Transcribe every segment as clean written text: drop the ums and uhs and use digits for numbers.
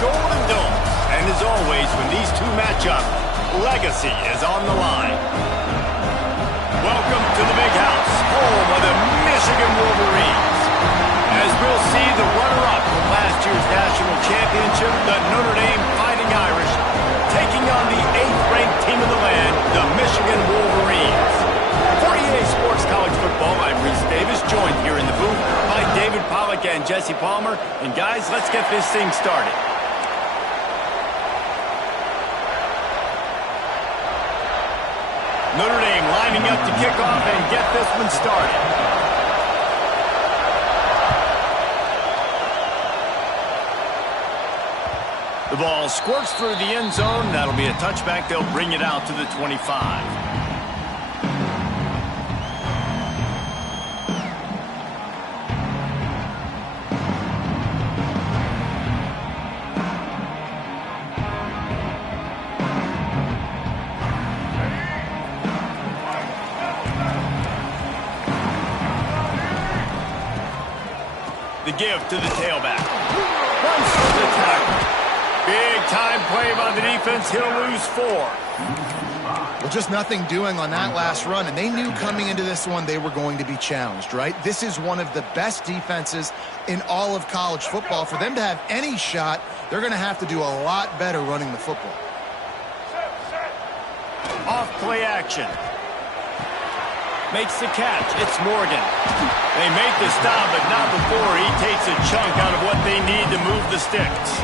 Golden Domes. And as always, when these two match up, legacy is on the line. Welcome to the Big House, home of the Michigan Wolverines. As we'll see, the runner-up from last year's national championship, the Notre Dame Fighting Irish, taking on the 8th-ranked team in the land, the Michigan Wolverines. For EA Sports College Football, I'm Reese Davis, joined here in the booth by David Pollack and Jesse Palmer. And guys, let's get this thing started. Notre Dame lining up to kick off and get this one started. The ball squirts through the end zone. That'll be a touchback. They'll bring it out to the 25. The give to the tailback. Runs through the tackle. Big time play by the defense. He'll lose 4. Well, just nothing doing on that last run, and they knew coming into this one they were going to be challenged, right? This is one of the best defenses in all of college football. For them to have any shot, they're going to have to do a lot better running the football. Off play action. Makes the catch. It's Morgan. They make the stop, but not before he takes a chunk out of what they need to move the sticks.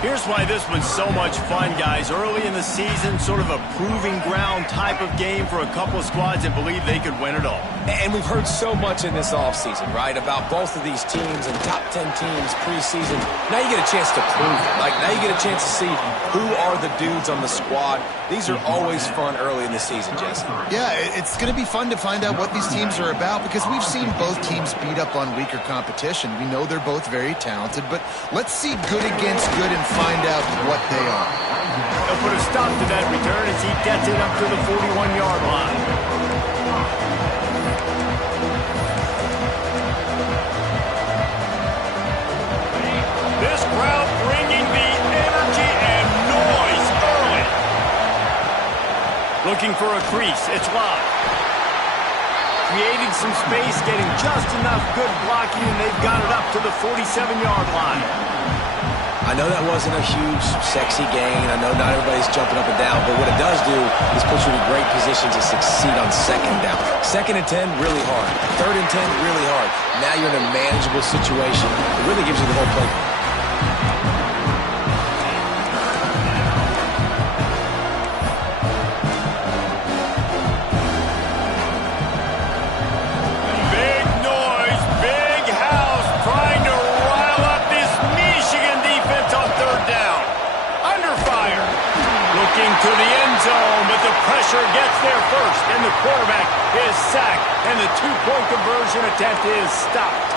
Here's why this one's so much fun, guys. Early in the season, sort of a proving ground type of game for a couple of squads that believe they could win it all. And we've heard so much in this offseason, right, about both of these teams and top 10 teams preseason. Now you get a chance to prove it. Like, now you get a chance to see who are the dudes on the squad. These are always fun early in the season, Jesse. Yeah, it's going to be fun to find out what these teams are about because we've seen both teams beat up on weaker competition. We know they're both very talented, but let's see good against good and find out what they are. They'll put a stop to that return as he gets it up to the 41-yard line. This crowd bringing the energy and noise early. Looking for a crease. It's Love. Creating some space, getting just enough good blocking, and they've got it up to the 47-yard line. I know that wasn't a huge, sexy gain. I know not everybody's jumping up and down, but what it does do is put you in a great position to succeed on 2nd down. 2nd and 10, really hard. 3rd and 10, really hard. Now you're in a manageable situation. It really gives you the whole playbook. To the end zone, but the pressure gets there first, and the quarterback is sacked, and the 2-point conversion attempt is stopped.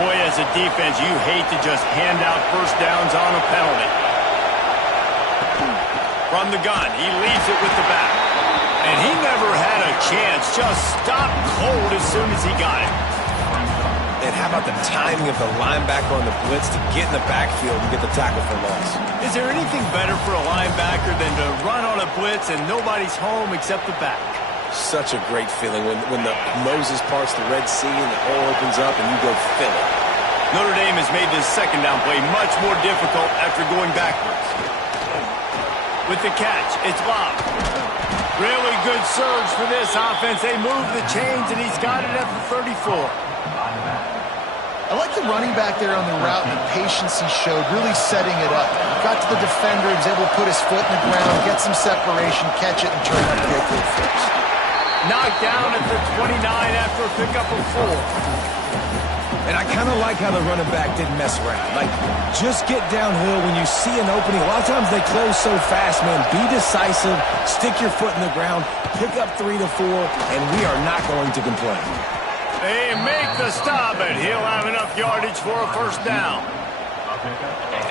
Boy, as a defense, you hate to just hand out first downs on a penalty. From the gun, he leaves it with the back. And he never had a chance, just stopped cold as soon as he got it. And how about the timing of the linebacker on the blitz to get in the backfield and get the tackle for loss? Is there anything better for a linebacker than to run on a blitz and nobody's home except the back? Such a great feeling when the Moses parts the Red Sea and the hole opens up and you go fill it. Notre Dame has made this 2nd down play much more difficult after going backwards. With the catch, it's Bob. Really good surge for this offense. They move the chains, and he's got it at the 34. I like the running back there on the route and the patience he showed, really setting it up. Got to the defender, he was able to put his foot in the ground, get some separation, catch it, and turn it to go first. Knocked down at the 29 after a pickup of 4. And I kind of like how the running back didn't mess around. Like, just get downhill when you see an opening. A lot of times they close so fast, man. Be decisive, stick your foot in the ground, pick up 3 to 4, and we are not going to complain. They make the stop, and he'll have enough yardage for a first down.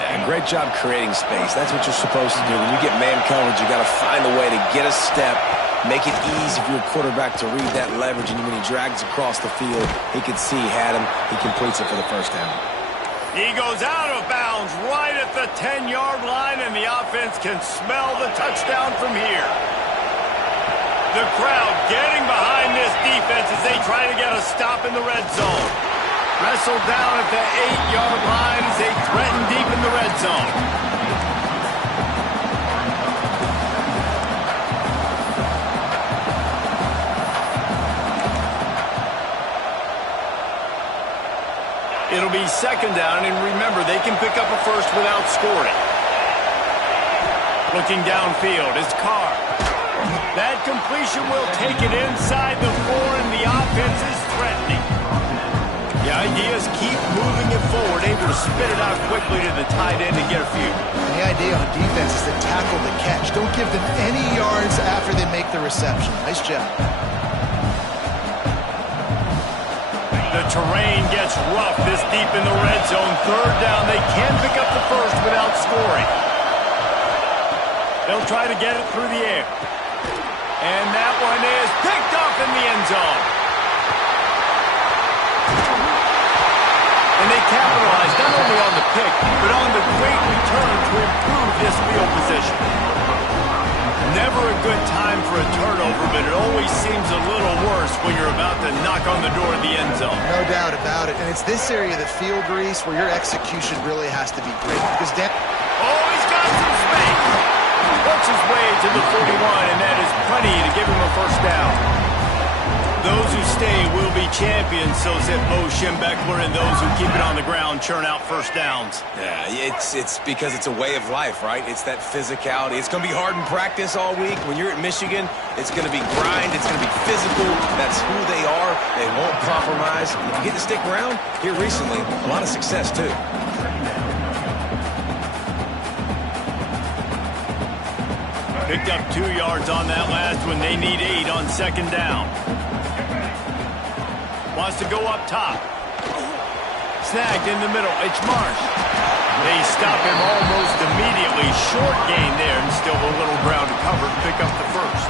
And great job creating space. That's what you're supposed to do. When you get man coverage, you got to find a way to get a step, make it easy for your quarterback to read that leverage, and when he drags across the field, he can see he had him. He completes it for the first down. He goes out of bounds right at the 10-yard line, and the offense can smell the touchdown from here. The crowd getting behind this defense as they try to get a stop in the red zone. Wrestled down at the 8-yard line as they threaten deep in the red zone. It'll be second down, and remember, they can pick up a first without scoring. Looking downfield is Carr. That completion will take it inside the 4, and the offense is threatening. The idea is keep moving it forward, able to spit it out quickly to the tight end and get a few. The idea on defense is to tackle the catch. Don't give them any yards after they make the reception. Nice job. The terrain gets rough this deep in the red zone. Third down, they can pick up the first without scoring. They'll try to get it through the air. And that one is picked off in the end zone. And they capitalize not only on the pick, but on the great return to improve this field position. Never a good time for a turnover, but it always seems a little worse when you're about to knock on the door of the end zone. No doubt about it. And it's this area, the field grease, where your execution really has to be great. Because he's got some space. Works his way to the 41, and that is plenty to give him a first down. Those who stay will be champions, so said Bo Schembechler, and those who keep it on the ground churn out first downs. Yeah, it's because it's a way of life, right? It's that physicality. It's going to be hard in practice all week. When you're at Michigan, it's going to be grind. It's going to be physical. That's who they are. They won't compromise. If you get to stick around, here recently, a lot of success, too. Picked up 2 yards on that last one. They need 8 on second down. Wants to go up top. Snagged in the middle. It's Marsh. They stop him almost immediately. Short gain there, and still a little ground to cover to pick up the first.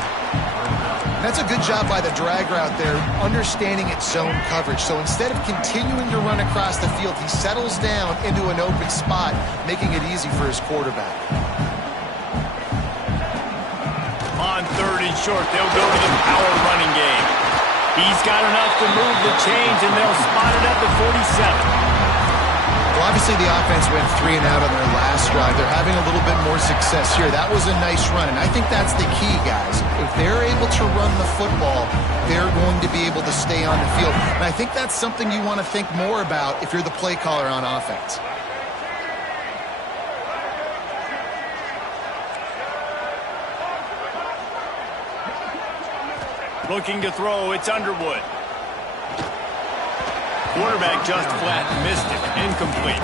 That's a good job by the drag route there, understanding its zone coverage. So instead of continuing to run across the field, he settles down into an open spot, making it easy for his quarterback. On third and short, they'll go to the power running game. He's got enough to move the chains, and they'll spot it at the 47. Well, obviously the offense went 3 and out on their last drive. They're having a little bit more success here. That was a nice run, and I think that's the key, guys. If they're able to run the football, they're going to be able to stay on the field. And I think that's something you want to think more about if you're the play caller on offense. Looking to throw, it's Underwood. Quarterback just flat missed it. Incomplete.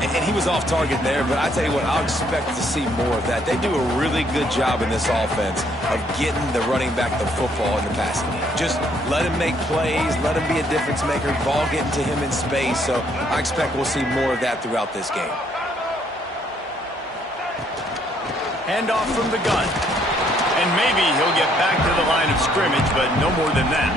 And he was off target there, but I tell you what, I'll expect to see more of that. They do a really good job in this offense of getting the running back the football in the passing game. Just let him make plays, let him be a difference maker, ball getting to him in space. So I expect we'll see more of that throughout this game. Handoff from the gun. And maybe he'll get back to the line of scrimmage, but no more than that.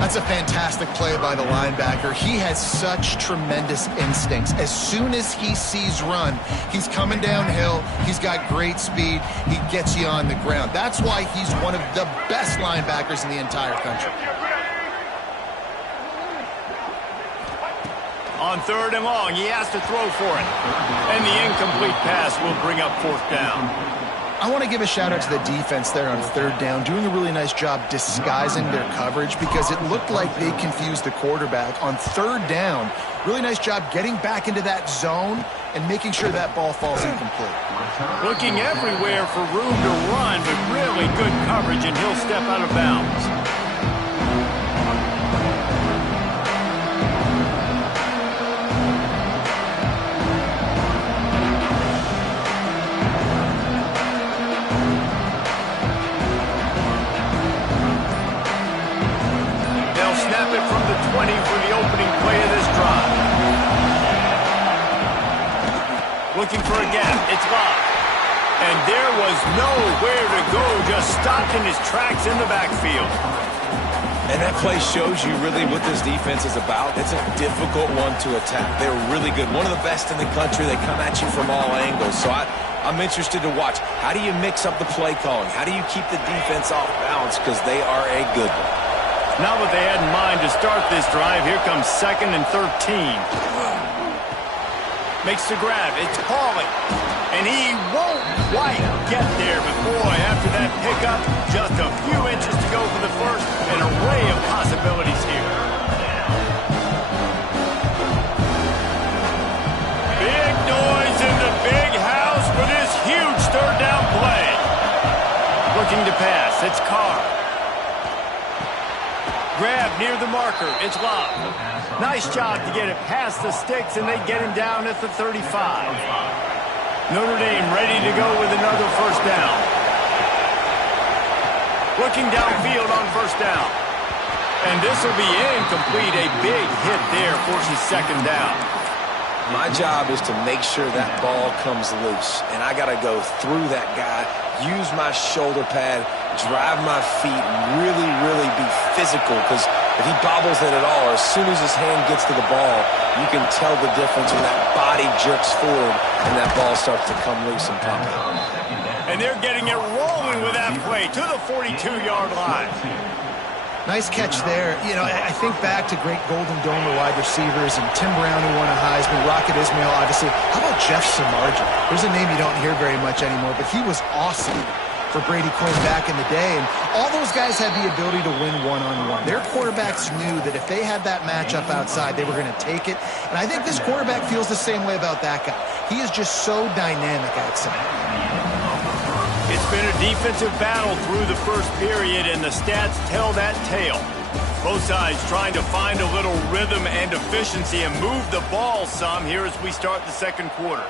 That's a fantastic play by the linebacker. He has such tremendous instincts. As soon as he sees run, he's coming downhill. He's got great speed. He gets you on the ground. That's why he's one of the best linebackers in the entire country. On third and long, he has to throw for it. And the incomplete pass will bring up fourth down. I want to give a shout out to the defense there on third down, doing a really nice job disguising their coverage because it looked like they confused the quarterback on third down. Really nice job getting back into that zone and making sure that ball falls incomplete. Looking everywhere for room to run, but really good coverage, and he'll step out of bounds. From the 20 for the opening play of this drive. Looking for a gap. It's Love. And there was nowhere to go, just stopped in his tracks in the backfield. And that play shows you really what this defense is about. It's a difficult one to attack. They're really good. One of the best in the country. They come at you from all angles. So I'm interested to watch. How do you mix up the play calling? How do you keep the defense off balance? Because they are a good one. Not what they had in mind to start this drive. Here comes 2nd and 13. Makes the grab. It's Pauly. And he won't quite get there. But boy, after that pickup, just a few inches to go for the first. An array of possibilities here. Big noise in the big house for this huge third down play. Looking to pass. It's Carr. Grab near the marker. It's Love. Nice job to get it past the sticks, and they get him down at the 35. Notre Dame ready to go with another first down. Looking downfield on first down. And this will be incomplete. A big hit there forces 2nd down. My job is to make sure that ball comes loose. And I got to go through that guy, use my shoulder pad, drive my feet, and really be physical. Because if he bobbles it at all, or as soon as his hand gets to the ball, you can tell the difference when that body jerks forward and that ball starts to come loose and pop out. And they're getting it rolling with that play to the 42-yard line. Nice catch there. You know, I think back to great Golden Domer wide receivers and Tim Brown, who won a Heisman, Rocket Ismail, obviously. How about Jeff Samardzija? There's a name you don't hear very much anymore, but he was awesome for Brady Quinn back in the day. And all those guys had the ability to win one-on-one. Their quarterbacks knew that if they had that matchup outside, they were going to take it. And I think this quarterback feels the same way about that guy. He is just so dynamic outside. It's been a defensive battle through the first period, and the stats tell that tale. Both sides trying to find a little rhythm and efficiency and move the ball some here as we start the second quarter.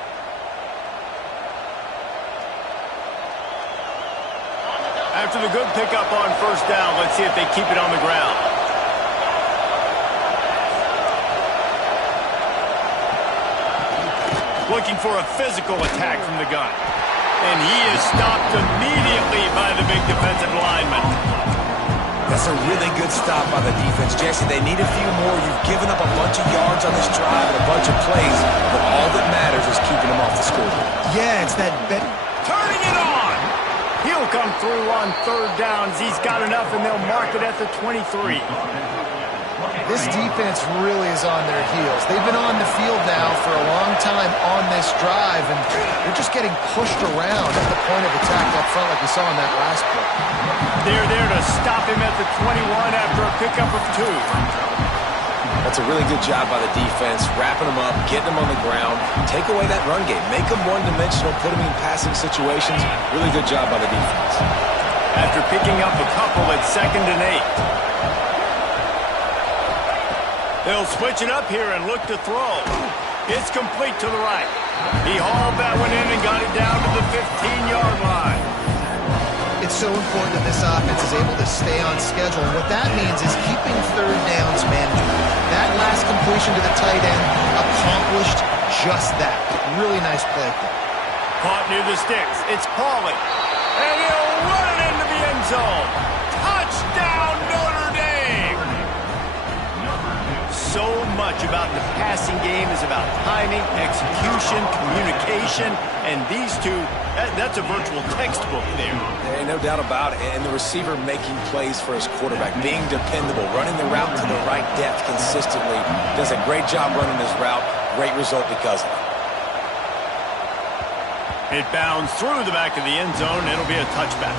After the good pickup on first down, let's see if they keep it on the ground. Looking for a physical attack from the gun. And he is stopped immediately by the big defensive lineman. That's a really good stop by the defense. Jesse, they need a few more. You've given up a bunch of yards on this drive and a bunch of plays, but all that matters is keeping them off the scoreboard. Yeah, it's that bet. Turning it on! He'll come through on third downs. He's got enough, and they'll mark it at the 23. This defense really is on their heels. They've been on the field now for a long time on this drive, and they're just getting pushed around at the point of attack up front like we saw in that last play. They're there to stop him at the 21 after a pickup of 2. That's a really good job by the defense, wrapping them up, getting them on the ground, take away that run game, make them one-dimensional, put them in passing situations. Really good job by the defense. After picking up a couple at 2nd and 8. They'll switch it up here and look to throw. It's complete to the right. He hauled that one in and got it down to the 15-yard line. It's so important that this offense is able to stay on schedule. And what that means is keeping third downs manageable. That last completion to the tight end accomplished just that. Really nice play. Caught near the sticks. It's Pauly. And he'll run it into the end zone. Touchdown, Notre Dame! So much about the passing game is about timing, execution, communication, and these two, that's a virtual textbook there. There ain't no doubt about it. And the receiver making plays for his quarterback, being dependable, running the route to the right depth consistently. Does a great job running this route. Great result because of it. It bounds through the back of the end zone. It'll be a touchback.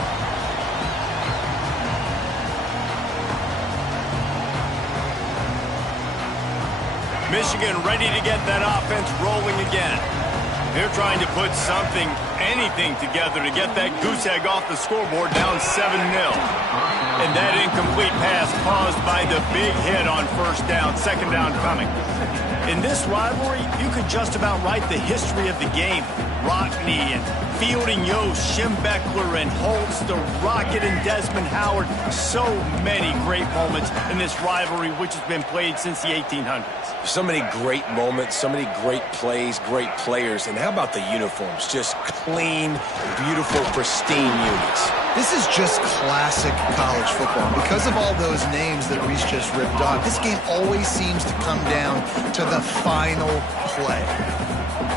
Michigan ready to get that offense rolling again. They're trying to put anything together to get that goose egg off the scoreboard down 7-0. And that incomplete pass caused by the big hit on first down, second down coming. In this rivalry, you could just about write the history of the game. Rockney and Fielding Yost, Schembechler and Holtz, the Rocket and Desmond Howard. So many great moments in this rivalry, which has been played since the 1800s. So many great moments, so many great plays, great players. And how about the uniforms? Just clean, beautiful, pristine units. This is just classic college football. Because of all those names that Reese just ripped off, this game always seems to come down to the final play.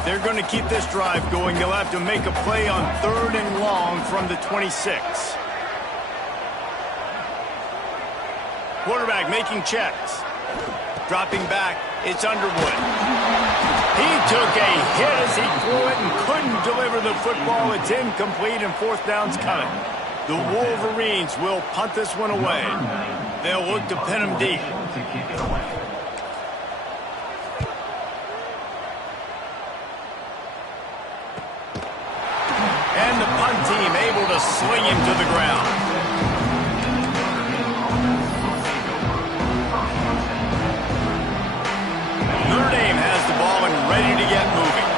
They're going to keep this drive going. They'll have to make a play on 3rd and long from the 26. Quarterback making checks. Dropping back, it's Underwood. He took a hit as he threw it and couldn't deliver the football. It's incomplete and 4th down's coming. The Wolverines will punt this one away. They'll look to pin him deep. And the punt team able to sling him to the ground. Notre Dame has the ball and ready to get moving.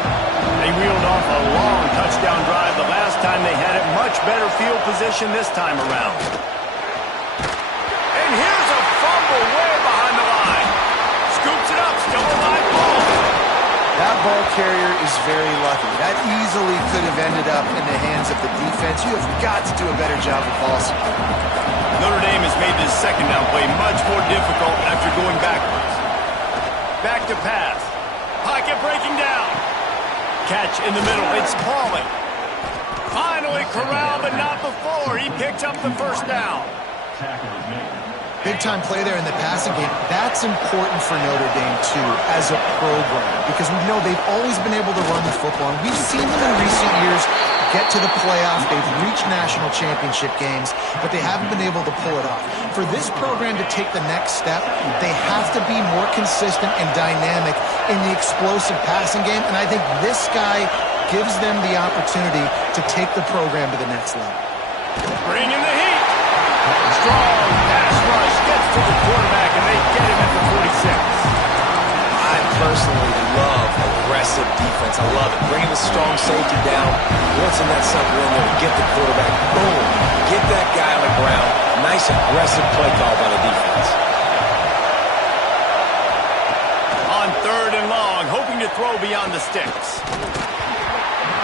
They reeled off a long touchdown drive the last time they had it. Much better field position this time around. And here's a fumble way behind the line. Scoops it up, still a live ball. That ball carrier is very lucky. That easily could have ended up in the hands of the defense. You have got to do a better job of ball security. Notre Dame has made this second down play much more difficult after going backwards. Back to pass. Pocket breaking down. Catch in the middle. It's Pauly. Finally corralled, but not before. He picks up the first down. Big-time play there in the passing game. That's important for Notre Dame, too, as a program, because we know they've always been able to run the football. And we've seen them in recent years get to the playoff. They've reached national championship games, but they haven't been able to pull it off. For this program to take the next step, they have to be more consistent and dynamic in the explosive passing game, and I think this guy gives them the opportunity to take the program to the next level. Bring in the heat. Strong pass rush gets to the quarterback, and they get him at the 46. I personally love aggressive defense. I love it. Bringing the strong safety down, blitzing that sucker in there to get the quarterback. Boom. Get that guy on the ground. Nice aggressive play call by the defense. On 3rd and long, hoping to throw beyond the sticks.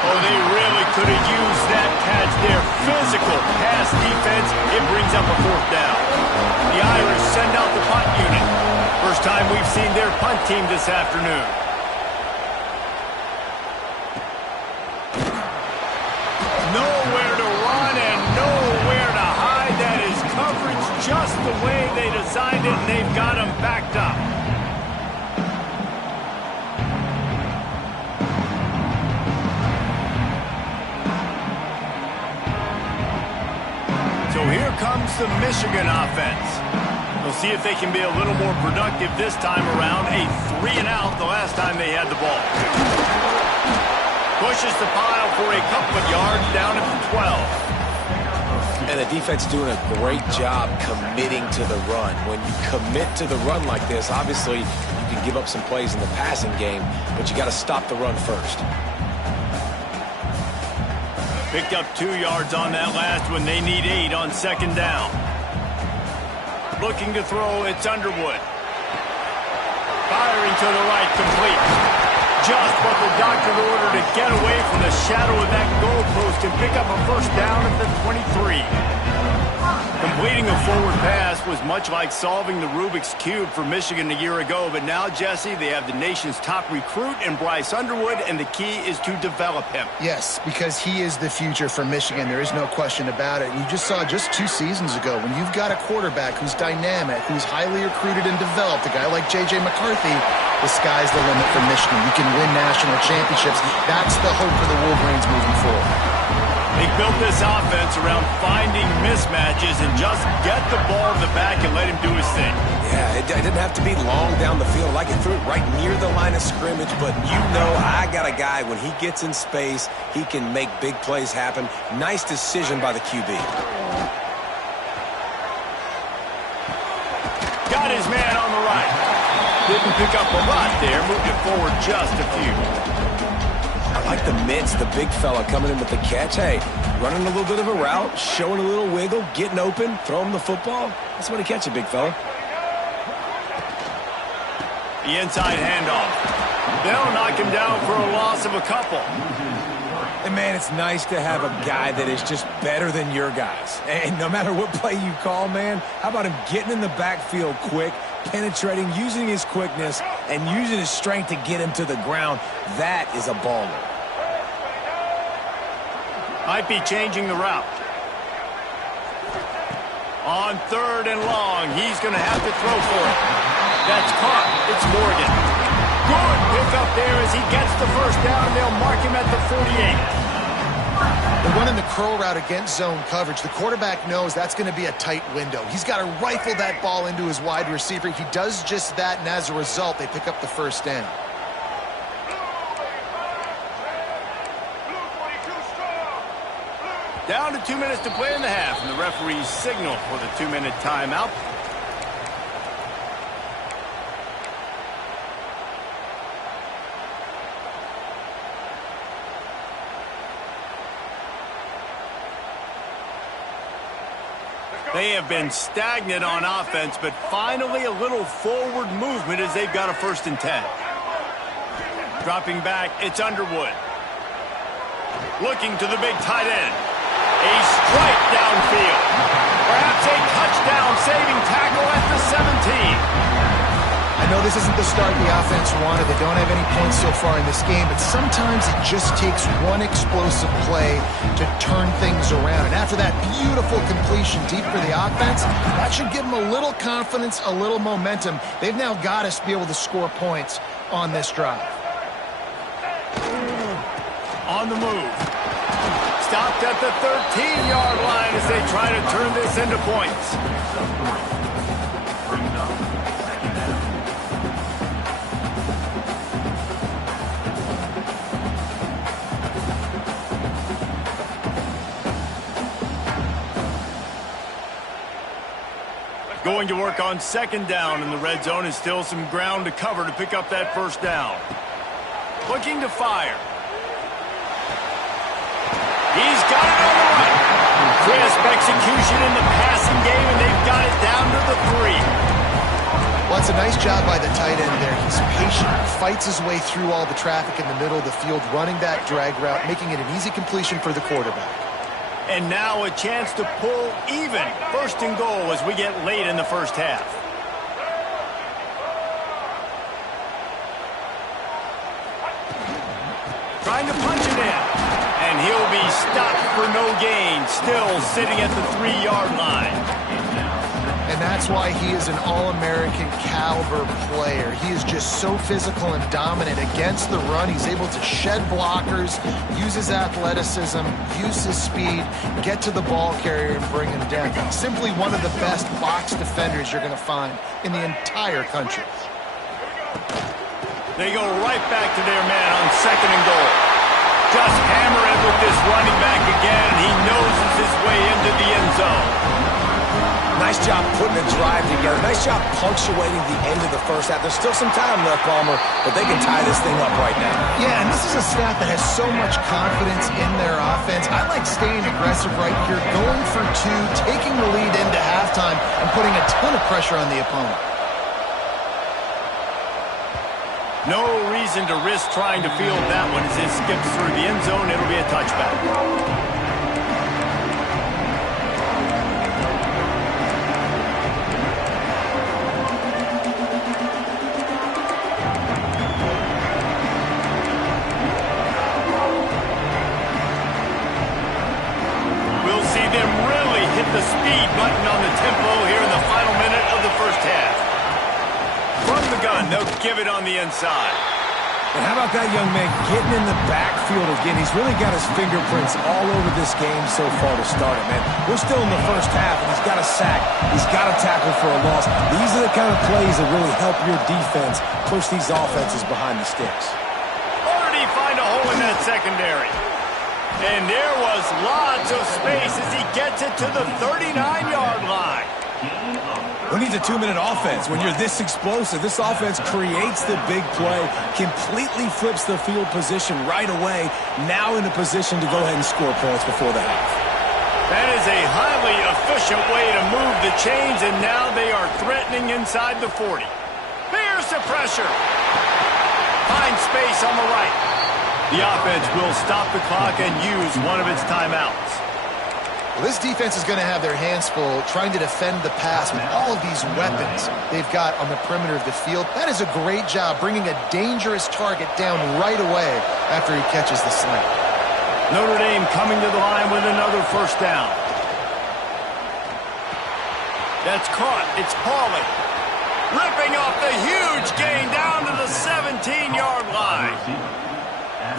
Oh, they really could have used that catch there. Physical pass defense. It brings up a 4th down. The Irish send out the punt unit. First time we've seen their punt team this afternoon. Nowhere to run and nowhere to hide. That is coverage just the way they designed it, and they've got them backed up. So here comes the Michigan offense. We'll see if they can be a little more productive this time around. A 3-and-out the last time they had the ball. Pushes the pile for a couple of yards down at the 12. And the defense doing a great job committing to the run. When you commit to the run like this, obviously you can give up some plays in the passing game, but you got to stop the run first. Picked up 2 yards on that last one. They need 8 on 2nd down. Looking to throw, it's Underwood. Firing to the right, complete. Just what the doctor ordered to get away from the shadow of that goalpost and pick up a first down at the 23. Completing a forward pass was much like solving the Rubik's Cube for Michigan a year ago, but now, Jesse, they have the nation's top recruit in Bryce Underwood, and the key is to develop him. Yes, because he is the future for Michigan. There is no question about it. You just saw just 2 seasons ago when you've got a quarterback who's dynamic, who's highly recruited and developed, a guy like J.J. McCarthy, the sky's the limit for Michigan. You can win national championships. That's the hope for the Wolverines moving forward. They built this offense around finding mismatches and just get the ball in the back and let him do his thing. Yeah, it didn't have to be long down the field. I could throw it right near the line of scrimmage, but you know I got a guy, when he gets in space, he can make big plays happen. Nice decision by the QB. got his man on the right. Didn't pick up a lot there, moved it forward just a few. I like the mitts, the big fella coming in with the catch. Hey, running a little bit of a route, showing a little wiggle, getting open, throw him the football. That's what he catch it, big fella. The inside handoff. They'll knock him down for a loss of a couple. And, man, it's nice to have a guy that is just better than your guys. And no matter what play you call, man, how about him getting in the backfield quick, penetrating, using his quickness, and using his strength to get him to the ground. That is a baller. Might be changing the route. On 3rd and long, he's going to have to throw for it. That's caught. It's Morgan. Good pickup there as he gets the first down, and they'll mark him at the 48. They're running the curl route against zone coverage. The quarterback knows that's going to be a tight window. He's got to rifle that ball into his wide receiver. He does just that, and as a result, they pick up the first down. Down to 2 minutes to play in the half, and the referees signal for the 2-minute timeout. They have been stagnant on offense, but finally a little forward movement as they've got a 1st and 10. Dropping back, it's Underwood. Looking to the big tight end. A strike downfield. Perhaps a touchdown-saving tackle at the 17. I know this isn't the start the offense wanted. They don't have any points so far in this game, but sometimes it just takes one explosive play to turn things around. And after that beautiful completion deep for the offense, that should give them a little confidence, a little momentum. They've now got to be able to score points on this drive. On the move. Stopped at the 13-yard line as they try to turn this into points. Going to work on 2nd down in the red zone, and still some ground to cover to pick up that 1st down. Looking to fire. He's got it on the right. Crisp execution in the passing game, and they've got it down to the 3. Well, it's a nice job by the tight end there. He's patient, fights his way through all the traffic in the middle of the field, running that drag route, making it an easy completion for the quarterback. And now a chance to pull even 1st and goal as we get late in the 1st half. Trying to punch it in. And he'll be stopped for no gain, still sitting at the 3-yard line. And that's why he is an All-American caliber player. He is just so physical and dominant against the run. He's able to shed blockers, use his athleticism, use his speed, get to the ball carrier and bring him down. Simply one of the best box defenders you're going to find in the entire country. They go right back to their man on 2nd and goal. Just hammer it with this running back again, and he noses his way into the end zone. Nice job putting a drive together. Nice job punctuating the end of the 1st half. There's still some time left, Palmer, but they can tie this thing up right now. Yeah, and this is a staff that has so much confidence in their offense. I like staying aggressive right here, going for 2, taking the lead into halftime, and putting a ton of pressure on the opponent. No reason to risk trying to field that one as it skips through the end zone. It'll be a touchback. We'll see them really hit the speed button on the tempo here in the final minute of the 1st half. From the gun, they'll give it on the inside. And how about that young man getting in the backfield again? He's really got his fingerprints all over this game so far to start it, man. We're still in the 1st half, and he's got a sack. He's got a tackle for a loss. These are the kind of plays that really help your defense push these offenses behind the sticks. Or did he find a hole in that secondary? And there was lots of space as he gets it to the 39-yard line. Who needs a 2-minute offense when you're this explosive? This offense creates the big play, completely flips the field position right away, now in a position to go ahead and score points before the half. That is a highly efficient way to move the chains, and now they are threatening inside the 40. There's the pressure. Find space on the right. The offense will stop the clock and use one of its timeouts. Well, this defense is going to have their hands full trying to defend the pass with all of these weapons they've got on the perimeter of the field. That is a great job bringing a dangerous target down right away after he catches the slant. Notre Dame coming to the line with another first down. That's caught. It's Pauly. Ripping off the huge gain down to the 17-yard line.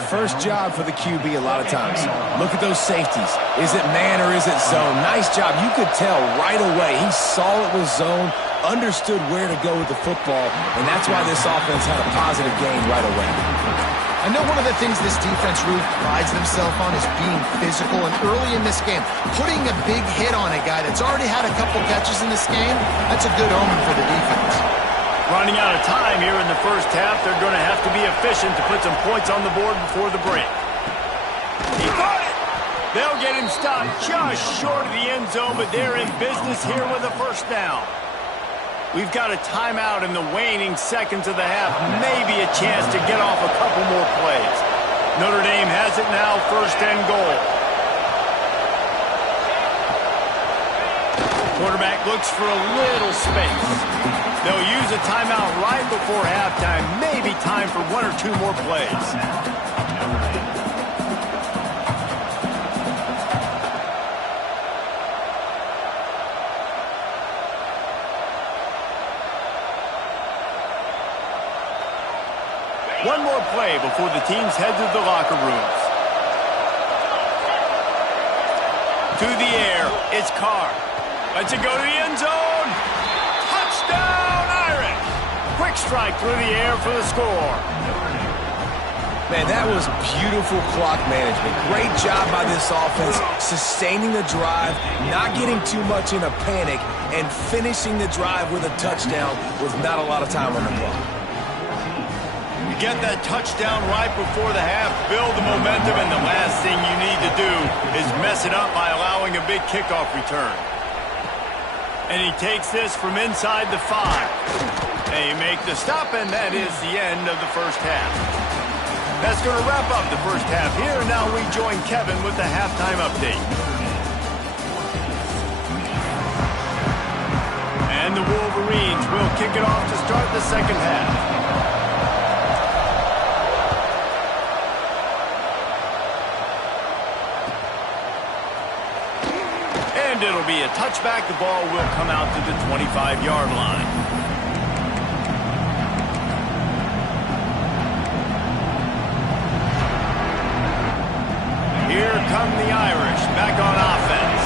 First job for the QB a lot of times. Look at those safeties. Is it man or is it zone? Nice job. You could tell right away. He saw it was zone, understood where to go with the football, and that's why this offense had a positive gain right away. I know one of the things this defense really prides themselves on is being physical, and early in this game, putting a big hit on a guy that's already had a couple catches in this game, that's a good omen for the defense. Running out of time here in the first half, they're going to have to be efficient to put some points on the board before the break. He got it! They'll get him stopped just short of the end zone, but they're in business here with a first down. We've got a timeout in the waning seconds of the half, maybe a chance to get off a couple more plays. Notre Dame has it now, first and goal. Quarterback looks for a little space. They'll use a timeout right before halftime. Maybe time for one or two more plays. One more play before the teams head to the locker rooms. To the air, it's Carr. Lets it go to the end zone. Touchdown, Irish. Quick strike through the air for the score. Man, that was beautiful clock management. Great job by this offense, sustaining the drive, not getting too much in a panic, and finishing the drive with a touchdown with not a lot of time on the clock. You get that touchdown right before the half, build the momentum, and the last thing you need to do is mess it up by allowing a big kickoff return. And he takes this from inside the 5. They make the stop, and that is the end of the first half. That's going to wrap up the first half here. Now we join Kevin with the halftime update. And the Wolverines will kick it off to start the second half. And it'll be a touchback. The ball will come out to the 25-yard line. Here come the Irish back on offense.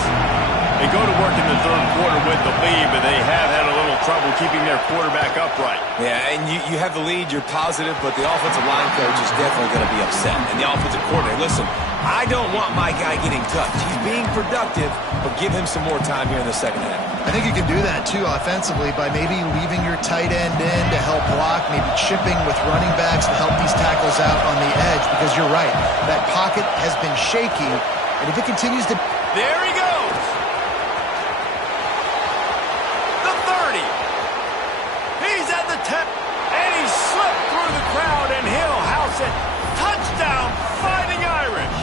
They go to work in the third quarter with the lead, but they have had a little trouble keeping their quarterback upright. Yeah, and you have the lead, you're positive, but the offensive line coach is definitely going to be upset. And the offensive coordinator, listen, I don't want my guy getting touched. He's being productive, but give him some more time here in the second half. I think you can do that, too, offensively, by maybe leaving your tight end in to help block, maybe chipping with running backs to help these tackles out on the edge, because you're right. That pocket has been shaky, and if it continues to... There he goes! The 30! He's at the 10, and he slipped through the crowd, and he'll house it. Touchdown, Fighting Irish!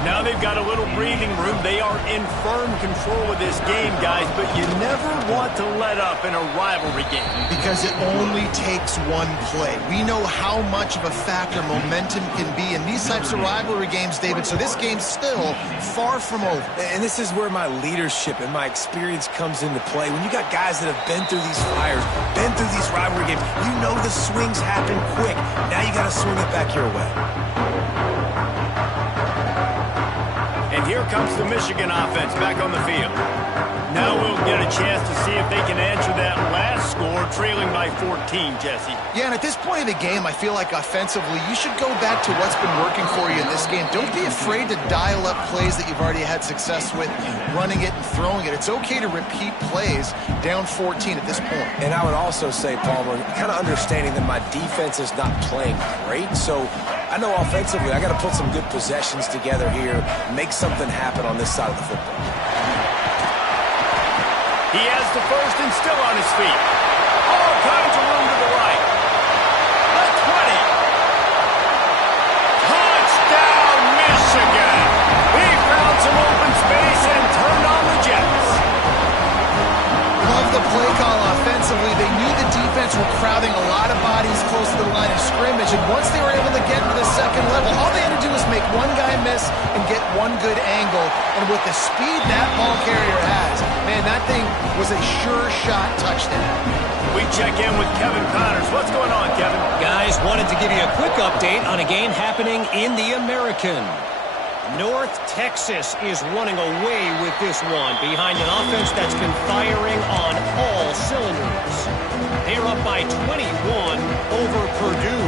Now they've got a little breathing room. They are in firm control of this game, guys, but you never want to let up in a rivalry game. Because it only takes one play. We know how much of a factor momentum can be in these types of rivalry games, David, so this game's still far from over. And this is where my leadership and my experience comes into play. When you got guys that have been through these fires, been through these rivalry games, you know the swings happen quick. Now you got to swing it back your way. And here comes the Michigan offense back on the field. Now we'll get a chance to see if they can answer that last score, trailing by 14, Jesse. Yeah, and at this point of the game, I feel like offensively, you should go back to what's been working for you in this game. Don't be afraid to dial up plays that you've already had success with, running it and throwing it. It's okay to repeat plays down 14 at this point. And I would also say, Palmer, kind of understanding that my defense is not playing great, so I know offensively I got to put some good possessions together here, make something happen on this side of the football. He has the first and still on his feet. All kinds of room to the right. The 20. Touchdown, Michigan. He found some open space and turned on the Jets. Love the play call offensively. They knew the defense were crowding a lot of bodies close to the line of scrimmage, and once they were able to get into the second level, all they had to do was make one guy miss and get one good angle. And with the speed that ball carrier has, man, that thing was a sure shot touchdown. We check in with Kevin Connors. What's going on, Kevin? Guys, wanted to give you a quick update on a game happening in the American. North Texas is running away with this one behind an offense that's been firing on all cylinders. They're up by 21 over Purdue.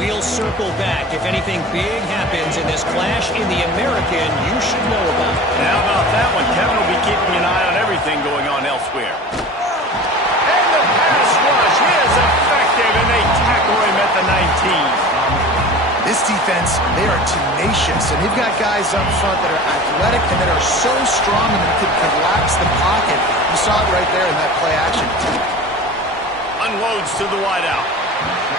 We'll circle back. If anything big happens in this clash in the American, you should know about it. And how about that one? Kevin will be keeping an eye on everything going on elsewhere. And the pass rush is effective, and they tackle him at the 19. This defense, they are tenacious, and they've got guys up front that are athletic and that are so strong and that can collapse the pocket. You saw it right there in that play action. Unloads to the wideout.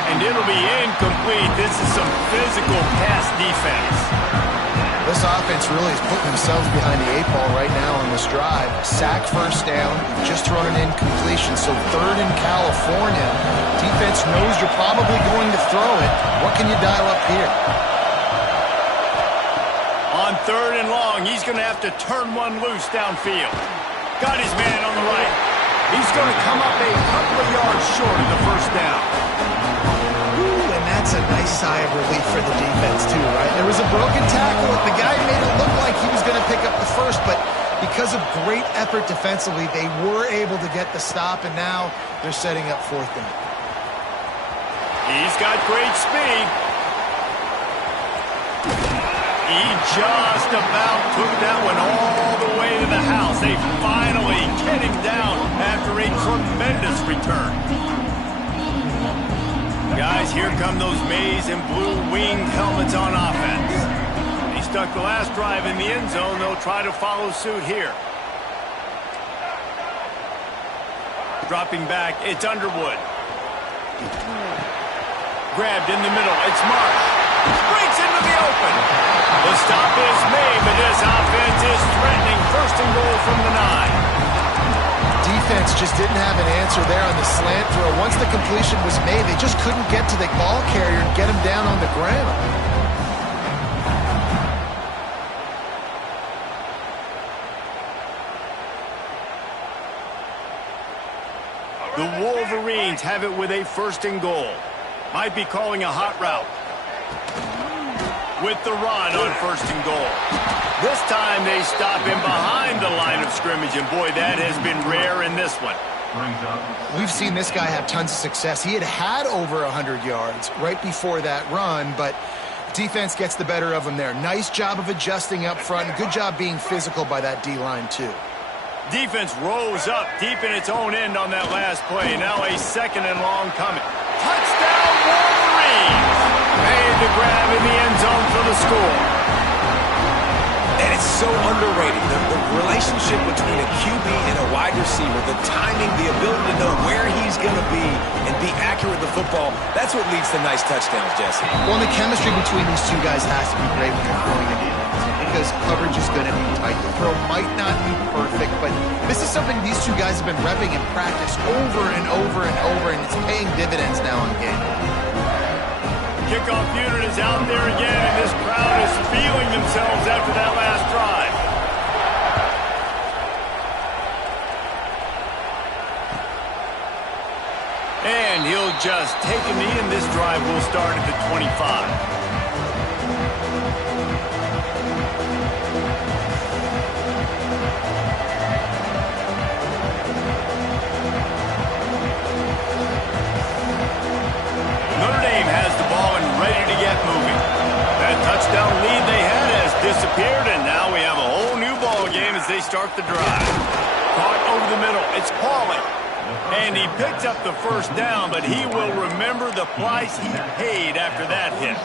And it'll be incomplete. This is some physical pass defense. This offense really is putting themselves behind the 8 ball right now on this drive. Sack first down, just thrown an incompletion, so third in California. Defense knows you're probably going to throw it. What can you dial up here? On third and long, he's going to have to turn one loose downfield. Got his man on the right. He's going to come up a couple of yards short of the first down. Ooh, and that's a nice sigh of relief for the defense too, right? There was a broken tackle. The guy made it look like he was going to pick up the first, but because of great effort defensively, they were able to get the stop, and now they're setting up fourth down. He's got great speed. He just about took that one all the way to the house. They finally get him down after a tremendous return. Guys, here come those maize and blue winged helmets on offense. They stuck the last drive in the end zone. They'll try to follow suit here. Dropping back, it's Underwood. Grabbed in the middle, it's Marsh. Breaks into the open. The stop is made, but this offense is threatening. First and goal from the 9. Defense just didn't have an answer there on the slant throw. Once the completion was made, they just couldn't get to the ball carrier and get him down on the ground. The Wolverines have it with a first and goal. Might be calling a hot route. With the run on first and goal. This time they stop him behind the line of scrimmage, and boy, that has been rare in this one. We've seen this guy have tons of success. He had over 100 yards right before that run, but defense gets the better of him there. Nice job of adjusting up front, and good job being physical by that D-line too. Defense rose up deep in its own end on that last play. Now a second and long coming. Touchdown Wolverines! Made the grab in the end zone for the score. And it's so underrated. The relationship between a QB and a wide receiver, the timing, the ability to know where he's going to be and be accurate with the football, that's what leads to nice touchdowns, Jesse. Well, the chemistry between these two guys has to be great when they're throwing into it, because coverage is going to be tight. The throw might not be perfect, but this is something these two guys have been repping in practice over and over and over, and it's paying dividends now in game. Kickoff unit is out there again, and this crowd is feeling themselves after that last drive. And he'll just take a knee, and this drive will start at the 25. Caught over the middle. It's Pauly. And he picks up the first down, but he will remember the price he paid after that hit.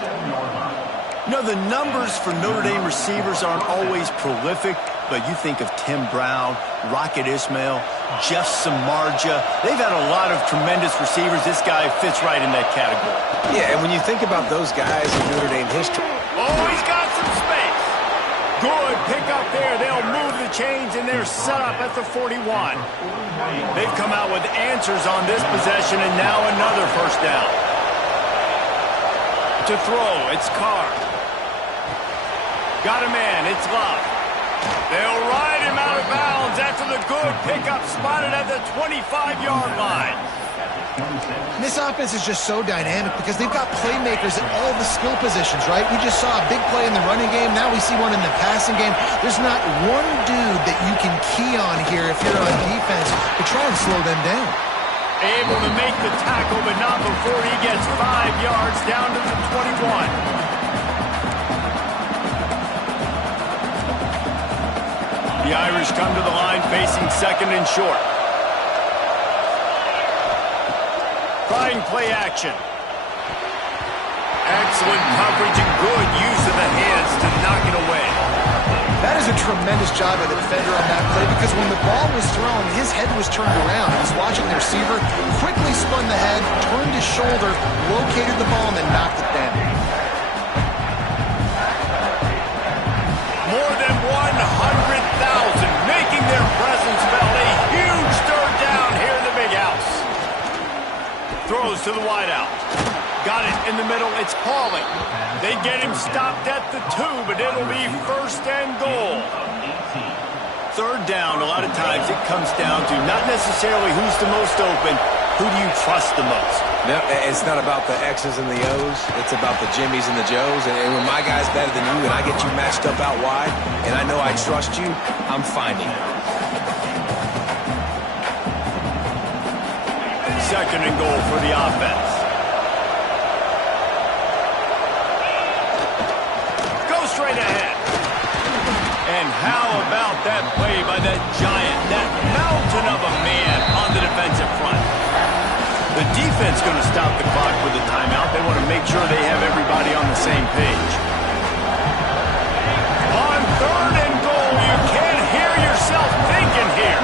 You know, the numbers for Notre Dame receivers aren't always prolific, but you think of Tim Brown, Rocket Ismail, Jeff Samardzija. They've had a lot of tremendous receivers. This guy fits right in that category. Yeah, and when you think about those guys in Notre Dame history. Oh, he's got some space. Good pick up there. They'll move the chains, and they're set up at the 41. They've come out with answers on this possession, and now another first down. To throw, it's Carr. Got a man, it's Love. They'll ride him out of bounds after the good pickup spotted at the 25-yard line. This offense is just so dynamic because they've got playmakers at all the skill positions, right? We just saw a big play in the running game. Now we see one in the passing game. There's not one dude that you can key on here if you're on defense to try and slow them down. Able to make the tackle, but not before he gets 5 yards down to the 21. The Irish come to the line facing second and short. Trying play action. Excellent coverage and good use of the hands to knock it away. That is a tremendous job by the defender on that play because when the ball was thrown, his head was turned around. He was watching the receiver, quickly spun the head, turned his shoulder, located the ball, and then knocked it down. More than 100,000 making their presence felt. A huge third down here in the big house. Throws to the wideout. Got it in the middle. It's Pauly. They get him stopped at the 2, but it'll be first and goal. Third down, a lot of times it comes down to not necessarily who's the most open, who do you trust the most? No, it's not about the X's and the O's. It's about the Jimmies and the Joes. And when my guy's better than you and I get you matched up out wide and I know I trust you, I'm finding it. Second and goal for the offense. Go straight ahead. And how about that play by that giant, that mountain of a man on the defensive front? The defense going to stop the clock with a timeout. They want to make sure they have everybody on the same page. On third and goal, you can't hear yourself thinking here.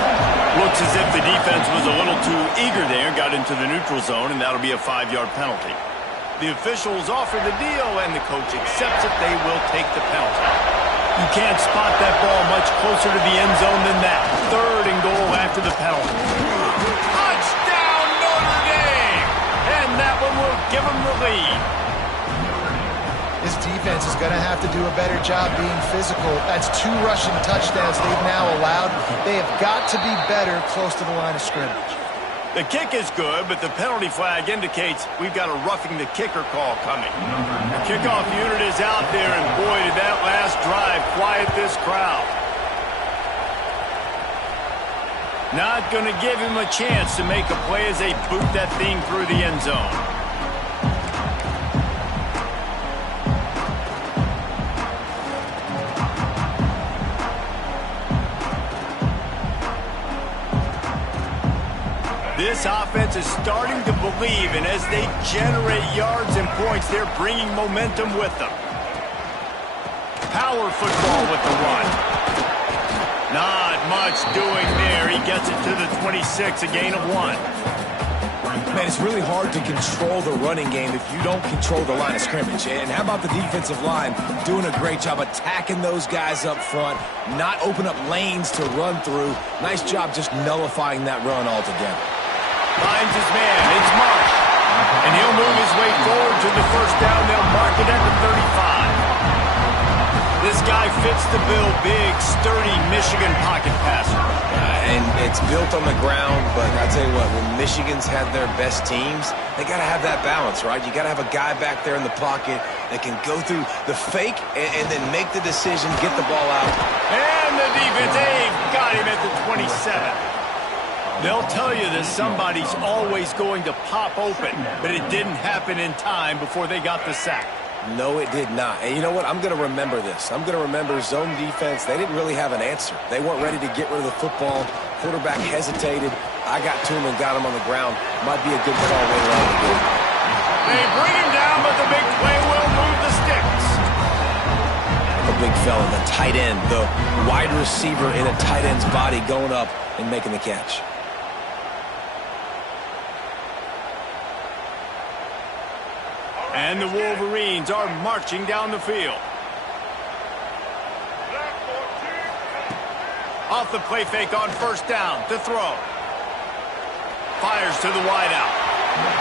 Looks as if the defense was a little too eager there, got into the neutral zone, and that'll be a 5-yard penalty. The officials offer the deal, and the coach accepts it. They will take the penalty. You can't spot that ball much closer to the end zone than that. Third and goal after the penalty. Touchdown, Notre Dame! And that one will give them the lead. This defense is going to have to do a better job being physical. That's 2 rushing touchdowns they've now allowed. They have got to be better close to the line of scrimmage. The kick is good, but the penalty flag indicates we've got a roughing the kicker call coming. The kickoff unit is out there, and boy, did that last drive quiet this crowd. Not going to give him a chance to make a play as they boot that thing through the end zone. This offense is starting to believe, and as they generate yards and points, they're bringing momentum with them. Power football with the run. Not much doing there. He gets it to the 26, a gain of 1. Man, it's really hard to control the running game if you don't control the line of scrimmage. And how about the defensive line doing a great job attacking those guys up front, not open up lanes to run through. Nice job just nullifying that run altogether. Finds his man. It's Marsh. And he'll move his way forward to the first down. They'll mark it at the 35. This guy fits the bill. Big, sturdy Michigan pocket passer. And it's built on the ground, but I tell you what, when Michigan's had their best teams, they got to have that balance, right? You got to have a guy back there in the pocket that can go through the fake and then make the decision, get the ball out. And the defense, got him at the 27. They'll tell you that somebody's always going to pop open, but it didn't happen in time before they got the sack. No, it did not. And you know what? I'm going to remember this. I'm going to remember zone defense. They didn't really have an answer. They weren't ready to get rid of the football. Quarterback hesitated. I got to him and got him on the ground. Might be a good call later on in the game. They bring him down, but the big play will move the sticks. A big fella, the tight end, the wide receiver in a tight end's body going up and making the catch. And the Wolverines are marching down the field. Off the play fake on first down to throw. Fires to the wideout.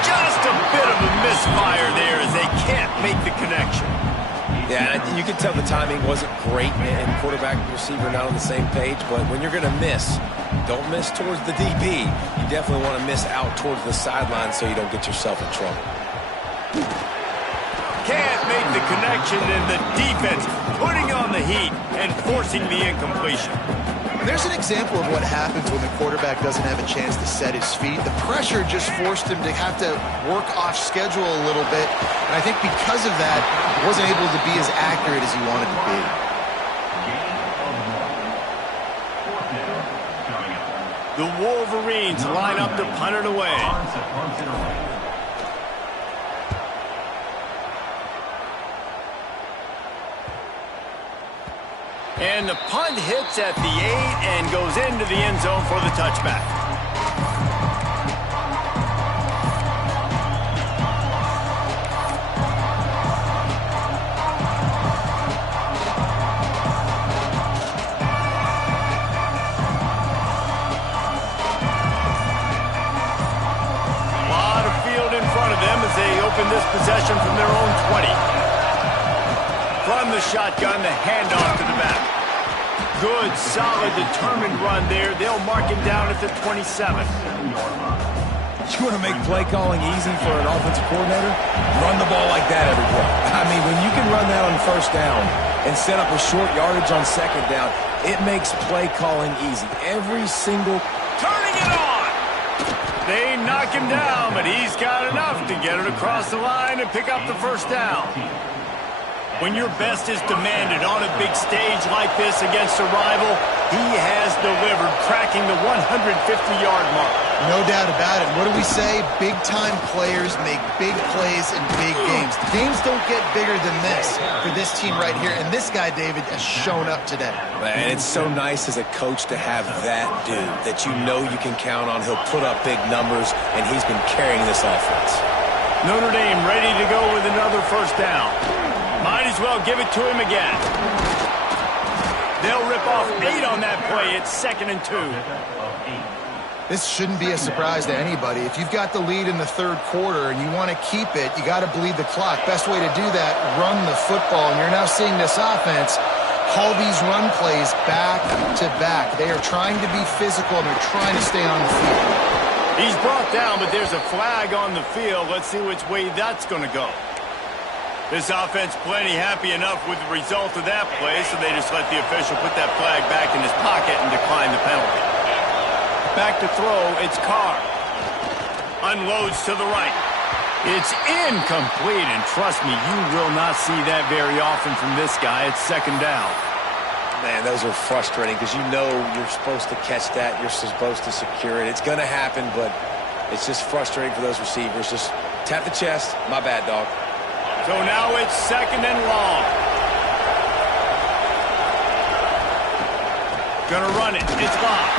Just a bit of a misfire there as they can't make the connection. Yeah, you can tell the timing wasn't great and quarterback and receiver not on the same page, but when you're going to miss, don't miss towards the DB. You definitely want to miss out towards the sideline so you don't get yourself in trouble. Can't make the connection, and the defense putting on the heat and forcing the incompletion. And there's an example of what happens when the quarterback doesn't have a chance to set his feet. The pressure just forced him to have to work off schedule a little bit. And I think because of that, he wasn't able to be as accurate as he wanted to be. The Wolverines line up to punt it away. And the punt hits at the 8 and goes into the end zone for the touchback. A lot of field in front of them as they open this possession from their own 20. From the shotgun, the handoff to the back. Good, solid, determined run there. They'll mark him down at the 27. You want to make play calling easy for an offensive coordinator? Run the ball like that every play. I mean, when you can run that on first down and set up a short yardage on second down, it makes play calling easy. Every single... Turning it on! They knock him down, but he's got enough to get it across the line and pick up the first down. When your best is demanded on a big stage like this against a rival, he has delivered, cracking the 150-yard mark. No doubt about it. What do we say? Big-time players make big plays in big games. Games don't get bigger than this for this team right here, and this guy, David, has shown up today. And it's so nice as a coach to have that dude that you know you can count on. He'll put up big numbers, and he's been carrying this offense. Notre Dame ready to go with another first down. Might as well give it to him again. They'll rip off 8 on that play. It's 2nd and 2. This shouldn't be a surprise to anybody. If you've got the lead in the third quarter and you want to keep it, you got to bleed the clock. Best way to do that, run the football. And you're now seeing this offense haul these run plays back to back. They are trying to be physical, and they're trying to stay on the field. He's brought down, but there's a flag on the field. Let's see which way that's going to go. This offense plenty happy enough with the result of that play, so they just let the official put that flag back in his pocket and decline the penalty. Back to throw, it's Carr. Unloads to the right. It's incomplete, and trust me, you will not see that very often from this guy. It's 2nd down. Man, those are frustrating because you know you're supposed to catch that. You're supposed to secure it. It's going to happen, but it's just frustrating for those receivers. Just tap the chest. My bad, dog. So now it's 2nd and long. Gonna run it. It's locked.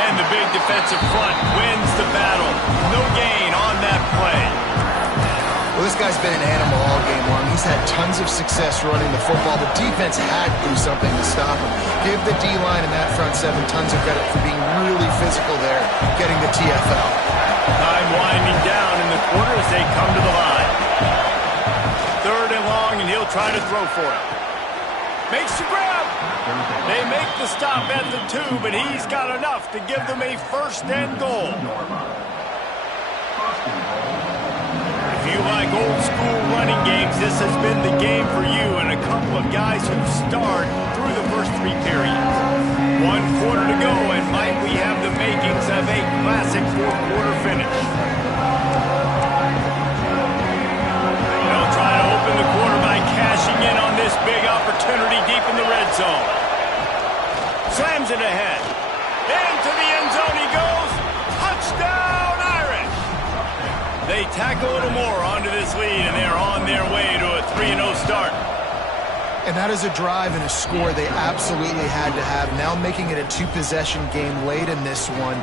And the big defensive front wins the battle. No gain on that play. Well, this guy's been an animal all game long. He's had tons of success running the football. The defense had to do something to stop him. Give the D-line and that front 7 tons of credit for being really physical there, getting the TFL. Time winding down in the quarter as they come to the line. 3rd and long, and he'll try to throw for it. Makes the grab. They make the stop at the 2, but he's got enough to give them a 1st and goal. If you like old school running games, this has been the game for you and a couple of guys who starred through the first 3 periods. 1 quarter to go, and might we have the makings of a classic 4th quarter finish. They'll try to open the quarterback big opportunity deep in the red zone. Slams it ahead. Into the end zone he goes. Touchdown, Irish! They tack a little more onto this lead, and they're on their way to a 3-0 start. And that is a drive and a score they absolutely had to have. Now making it a two-possession game late in this one.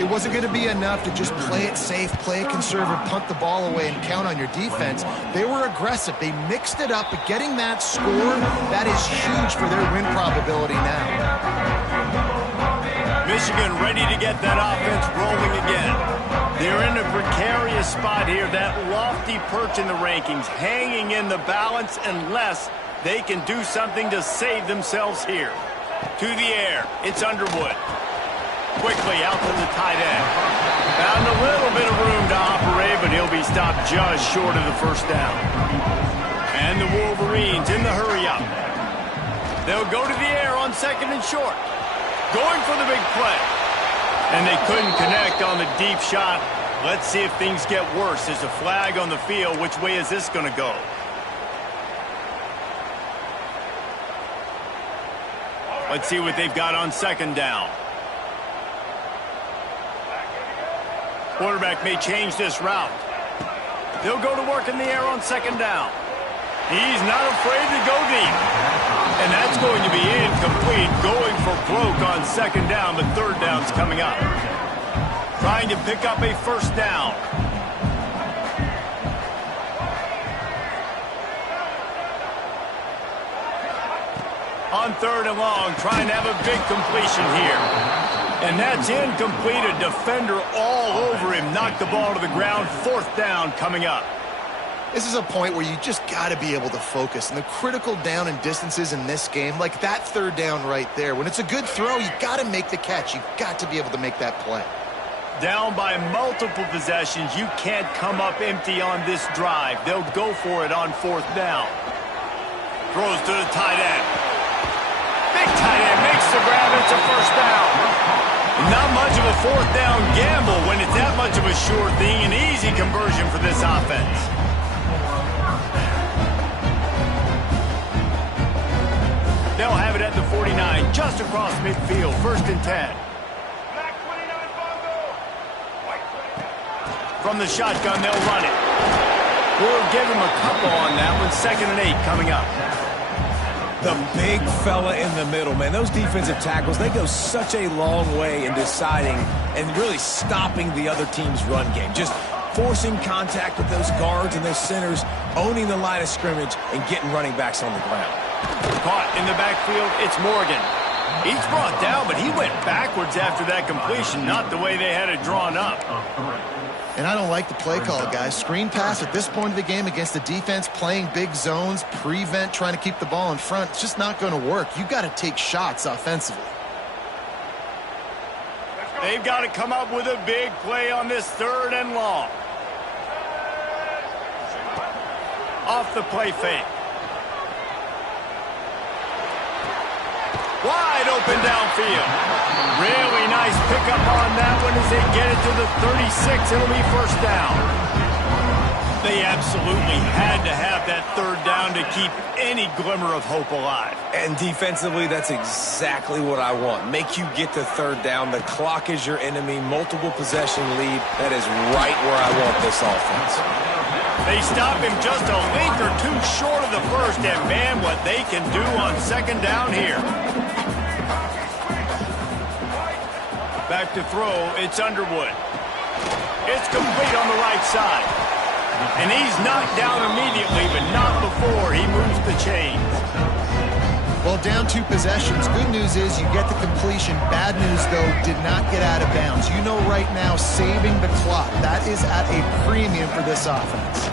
It wasn't going to be enough to just play it safe, play it conservative, punt the ball away, and count on your defense. They were aggressive. They mixed it up, but getting that score, that is huge for their win probability now. Michigan ready to get that offense rolling again. They're in a precarious spot here. That lofty perch in the rankings, hanging in the balance unless they can do something to save themselves here. To the air, it's Underwood. Quickly out to the tight end. Found a little bit of room to operate, but he'll be stopped just short of the first down. And the Wolverines in the hurry-up. They'll go to the air on second and short. Going for the big play. And they couldn't connect on the deep shot. Let's see if things get worse. There's a flag on the field. Which way is this going to go? Let's see what they've got on second down. Quarterback may change this route. They'll go to work in the air on second down. He's not afraid to go deep. And that's going to be incomplete. Going for broke on second down, but third down's coming up. Trying to pick up a first down. On third and long, trying to have a big completion here. And that's incomplete. A defender all over him. Knocked the ball to the ground. Fourth down coming up. This is a point where you just got to be able to focus. And the critical down and distances in this game, like that third down right there, when it's a good throw, you got to make the catch. You've got to be able to make that play. Down by multiple possessions. You can't come up empty on this drive. They'll go for it on fourth down. Throws to the tight end. Big tight end makes the grab. It's a first down. Not much of a fourth down gamble when it's that much of a sure thing. An easy conversion for this offense. They'll have it at the 49, just across midfield. First and 10. From the shotgun, they'll run it. We'll give him a couple on that one. Second and 8 coming up. The big fella in the middle, man. Those defensive tackles, they go such a long way in deciding and really stopping the other team's run game. Just forcing contact with those guards and those centers, owning the line of scrimmage, and getting running backs on the ground. Caught in the backfield, it's Morgan. He's brought down, but he went backwards after that completion, not the way they had it drawn up. And I don't like the play call, guys. Screen pass at this point of the game against the defense, playing big zones, prevent, trying to keep the ball in front. It's just not going to work. You've got to take shots offensively. They've got to come up with a big play on this third and long. Off the play fake. Wide open downfield. Really nice pickup on that one as they get it to the 36. It'll be first down. They absolutely had to have that third down to keep any glimmer of hope alive. And defensively, that's exactly what I want. Make you get the third down. The clock is your enemy. Multiple possession lead. That is right where I want this offense. They stop him just a link or two short of the first, and man, what they can do on second down here. Back to throw, it's Underwood. It's complete on the right side. And he's knocked down immediately, but not before he moves the chains. Well, down 2 possessions. Good news is you get the completion. Bad news, though, did not get out of bounds. You know right now, saving the clock. That is at a premium for this offense.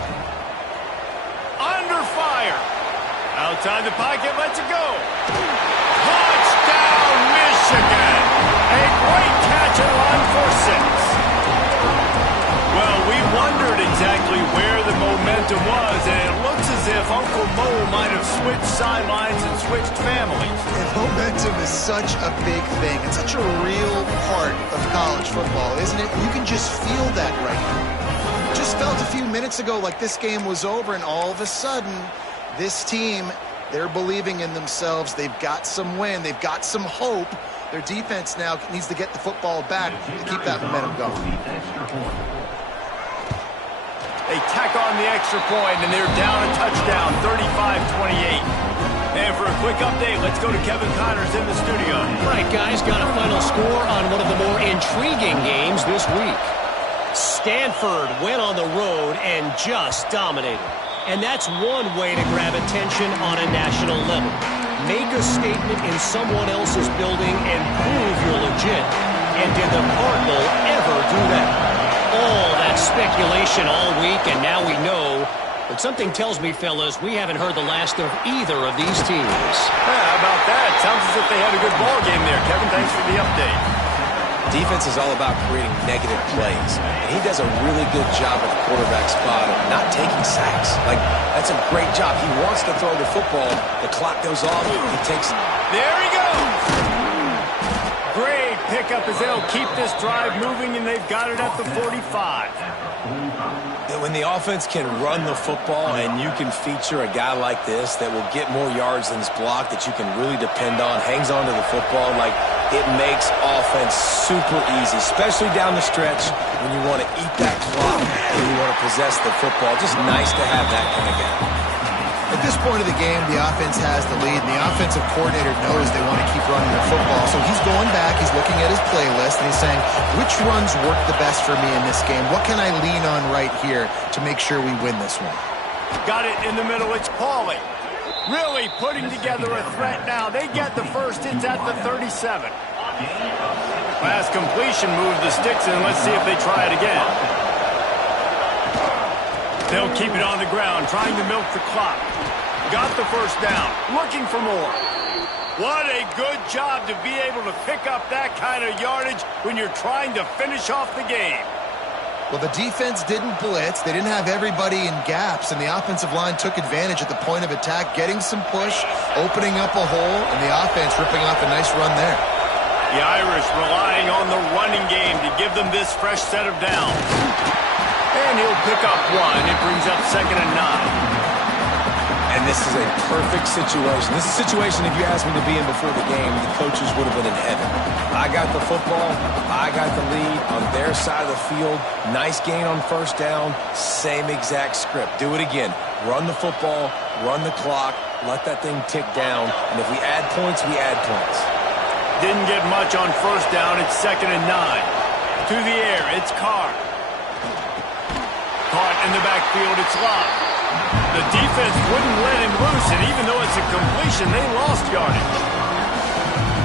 Under fire. Outside the pocket, lets it go. Touchdown, Michigan. A great catch and run for 6. Well, we wondered exactly where the momentum was, and it looks as if Uncle Mo might have switched sidelines and switched families. And momentum is such a big thing. It's such a real part of college football, isn't it? You can just feel that right now. Just felt a few minutes ago like this game was over, and all of a sudden, this team They're believing in themselves. They've got some wind. They've got some hope. Their defense now needs to get the football back to keep that momentum going. They tack on the extra point, and they're down a touchdown, 35-28. And for a quick update, let's go to Kevin Connors in the studio. All right, guys, got a final score on one of the more intriguing games this week. Stanford went on the road and just dominated. And that's one way to grab attention on a national level. Make a statement in someone else's building and prove you're legit. And did the Cardinal ever do that? All that speculation all week, and now we know. But something tells me, fellas, we haven't heard the last of either of these teams. Yeah, how about that? Sounds as if they had a good ball game there. Kevin, thanks for the update. Defense is all about creating negative plays. And he does a really good job at the quarterback spot of not taking sacks. Like, that's a great job. He wants to throw the football. The clock goes off. He takes it. There he goes. Great pickup as they'll keep this drive moving, and they've got it at the 45. When the offense can run the football and you can feature a guy like this that will get more yards than his block that you can really depend on, hangs on to the football, like it makes offense super easy, especially down the stretch when you want to eat that clock and you want to possess the football. Just nice to have that kind of guy. At this point of the game, the offense has the lead, and the offensive coordinator knows they want to keep running the football. So he's going back, he's looking at his playlist, and he's saying, which runs work the best for me in this game? What can I lean on right here to make sure we win this one? Got it in the middle. It's Pauly. Really putting together a threat now. They get the first. It's at the 37. Last completion moved the sticks in. Let's see if they try it again. They'll keep it on the ground, trying to milk the clock. Got the first down, looking for more. What a good job to be able to pick up that kind of yardage when you're trying to finish off the game. Well, the defense didn't blitz. They didn't have everybody in gaps, and the offensive line took advantage at the point of attack, getting some push, opening up a hole, and the offense ripping off a nice run there. The Irish relying on the running game to give them this fresh set of downs. And he'll pick up one. It brings up 2nd and 9. And this is a perfect situation. This is a situation, if you asked me to be in before the game, the coaches would have been in heaven. I got the football. I got the lead on their side of the field. Nice gain on first down. Same exact script. Do it again. Run the football. Run the clock. Let that thing tick down. And if we add points, we add points. Didn't get much on first down. It's 2nd and 9. To the air. It's Carr. Caught in the backfield. It's Locke. The defense wouldn't let him loose, and even though it's a completion, they lost yardage.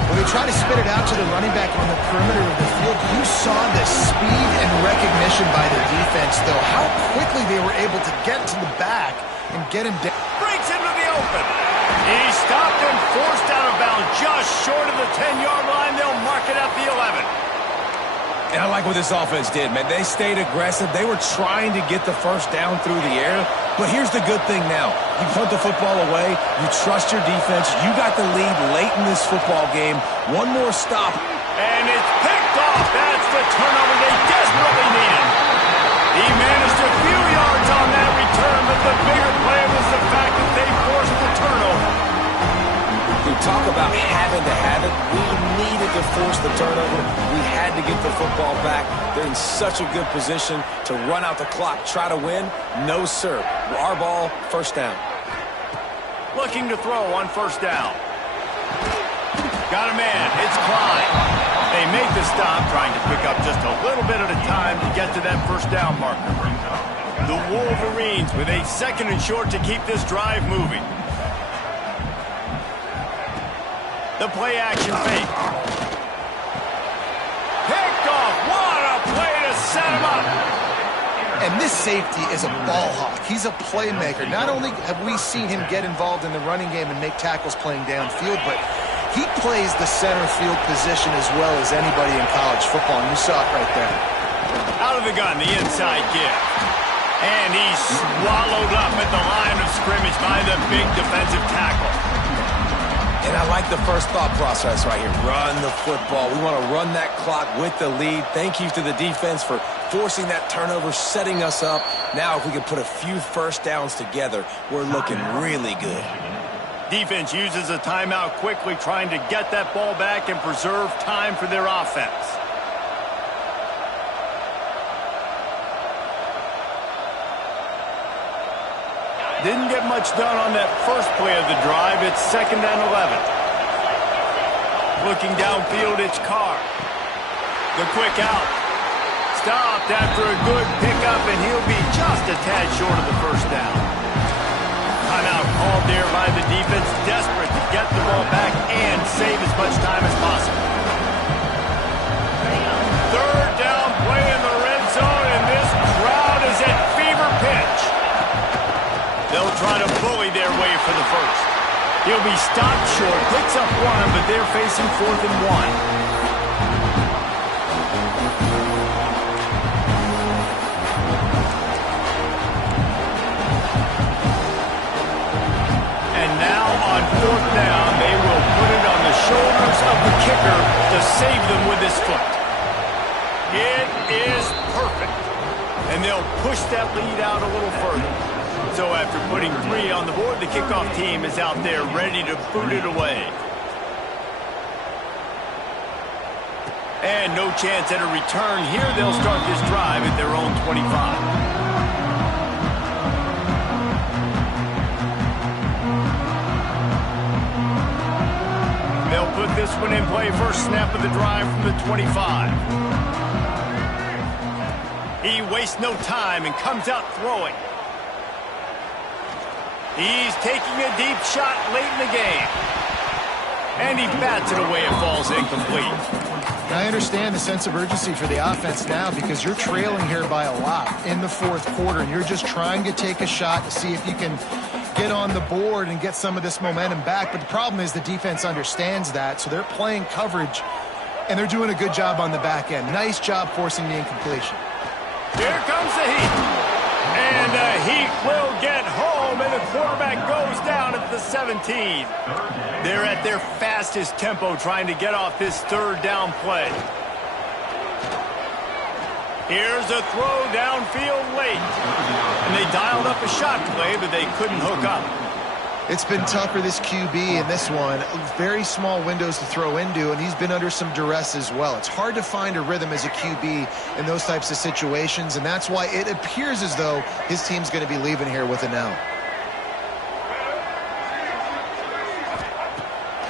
When they try to spit it out to the running back on the perimeter of the field, you saw the speed and recognition by the defense, though. How quickly they were able to get to the back and get him down. Breaks into the open. He stopped and forced out of bounds just short of the 10-yard line. They'll mark it at the 11. And I like what this offense did, man. They stayed aggressive. They were trying to get the first down through the air. But here's the good thing now. You punt the football away. You trust your defense. You got the lead late in this football game. One more stop. And it's picked off. That's the turnover they desperately needed. He managed a few yards on that return, but the bigger play was the fact that they forced the turnover. We talk about having to have it. We needed to force the turnover. We had to get the football back. They're in such a good position to run out the clock, try to win. No, sir. Our ball, first down. Looking to throw on first down. Got a man. It's Klein. They make the stop, trying to pick up just a little bit at a time to get to that first down marker. The Wolverines with a 2nd and short to keep this drive moving. The play action fake. Picked off. What a play to set him up. And this safety is a ball hawk. He's a playmaker. Not only have we seen him get involved in the running game and make tackles playing downfield, but he plays the center field position as well as anybody in college football, and you saw it right there. Out of the gun, the inside give. And he's swallowed up at the line of scrimmage by the big defensive tackle. And I like the first thought process right here. Run the football. We want to run that clock with the lead. Thank you to the defense for forcing that turnover, setting us up. Now if we can put a few first downs together, we're looking really good. Defense uses a timeout quickly, trying to get that ball back and preserve time for their offense. Didn't get much done on that first play of the drive. It's 2nd and 11. Looking downfield, it's Carr. The quick out. Stopped after a good pickup, and he'll be just a tad short of the first down. Timeout called there by the defense, desperate to get the ball back and save as much time as possible. 3rd down play in the red zone, and this crowd is at fever pitch. They'll try to bully their way for the first. He'll be stopped short, picks up 1, but they're facing 4th and 1. And now on 4th down, they will put it on the shoulders of the kicker to save them with his foot. It is perfect. And they'll push that lead out a little further. So after putting 3 on the board, the kickoff team is out there ready to boot it away. And no chance at a return here. They'll start this drive at their own 25. They'll put this one in play. First snap of the drive from the 25. He wastes no time and comes out throwing. He's taking a deep shot late in the game. And he bats it away. It falls incomplete. I understand the sense of urgency for the offense now because you're trailing here by a lot in the 4th quarter, and you're just trying to take a shot to see if you can get on the board and get some of this momentum back. But the problem is the defense understands that, so they're playing coverage, and they're doing a good job on the back end. Nice job forcing the incompletion. Here comes the heat. And the Heat will get home, and the quarterback goes down at the 17. They're at their fastest tempo trying to get off this 3rd down play. Here's a throw downfield late. And they dialed up a shot play, but they couldn't hook up. It's been tough for this QB in this one. Very small windows to throw into, and he's been under some duress as well. It's hard to find a rhythm as a QB in those types of situations, and that's why it appears as though his team's going to be leaving here with an L.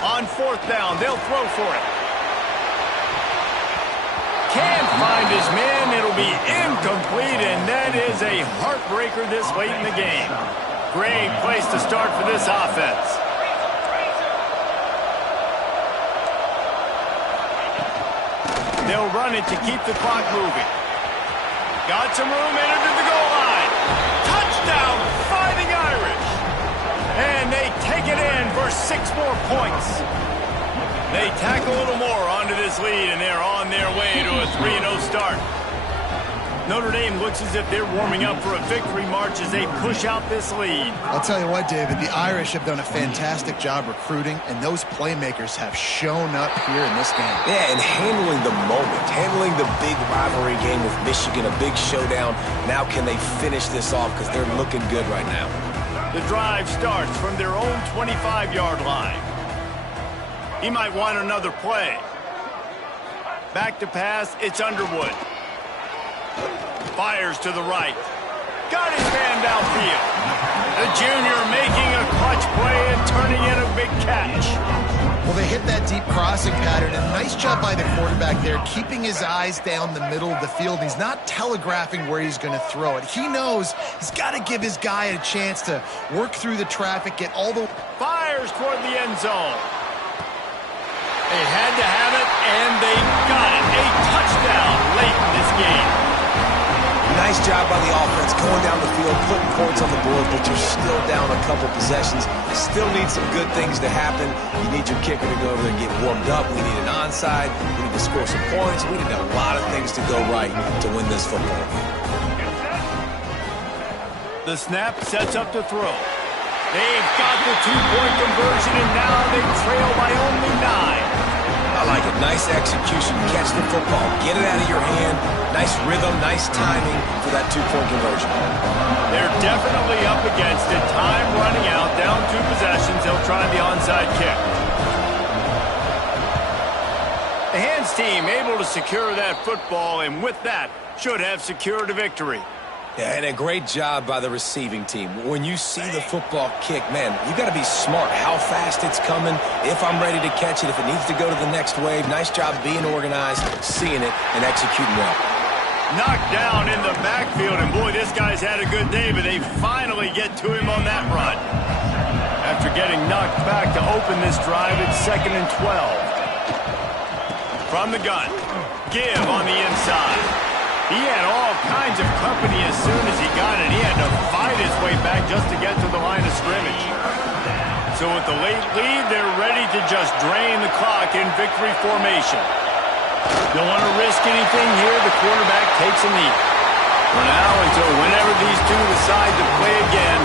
On 4th down, they'll throw for it. Can't find his man. It'll be incomplete, and that is a heartbreaker this late in the game. Great place to start for this offense. They'll run it to keep the clock moving. Got some room, entered to the goal line. Touchdown, Fighting Irish. And they take it in for 6 more points. They tack a little more onto this lead, and they're on their way to a 3-0 start. Notre Dame looks as if they're warming up for a victory march as they push out this lead. I'll tell you what, David, the Irish have done a fantastic job recruiting, and those playmakers have shown up here in this game. Yeah, and handling the moment, handling the big rivalry game with Michigan, a big showdown. Now can they finish this off because they're looking good right now. The drive starts from their own 25-yard line. He might want another play. Back to pass, it's Underwood. Fires to the right. Got his man downfield. The junior making a clutch play and turning in a big catch. Well, they hit that deep crossing pattern, and nice job by the quarterback there, keeping his eyes down the middle of the field. He's not telegraphing where he's going to throw it. He knows he's got to give his guy a chance to work through the traffic, get all the... Fires toward the end zone. They had to have it, and they got it. A touchdown late in this game. Nice job by the offense going down the field, putting points on the board, but you're still down a couple possessions. Still need some good things to happen. You need your kicker to go over there and get warmed up. We need an onside. We need to score some points. We need a lot of things to go right to win this football game. The snap sets up to throw. They've got the 2-point conversion, and now they trail by only 9. I like it. Nice execution. Catch the football. Get it out of your hand. Nice rhythm, nice timing for that two-point conversion. They're definitely up against it. Time running out. Down 2 possessions. They'll try the onside kick. The hands team able to secure that football, and with that, should have secured a victory. Yeah, and a great job by the receiving team. When you see the football kick, man, you got to be smart how fast it's coming, if I'm ready to catch it, if it needs to go to the next wave. Nice job being organized, seeing it, and executing well. Knocked down in the backfield, and boy, this guy's had a good day, but they finally get to him on that run. After getting knocked back to open this drive, it's 2nd and 12. From the gun, give on the inside. He had all kinds of company as soon as he got it. He had to fight his way back just to get to the line of scrimmage. So with the late lead, they're ready to just drain the clock in victory formation. Don't want to risk anything here. The quarterback takes a knee. For now, until whenever these two decide to play again,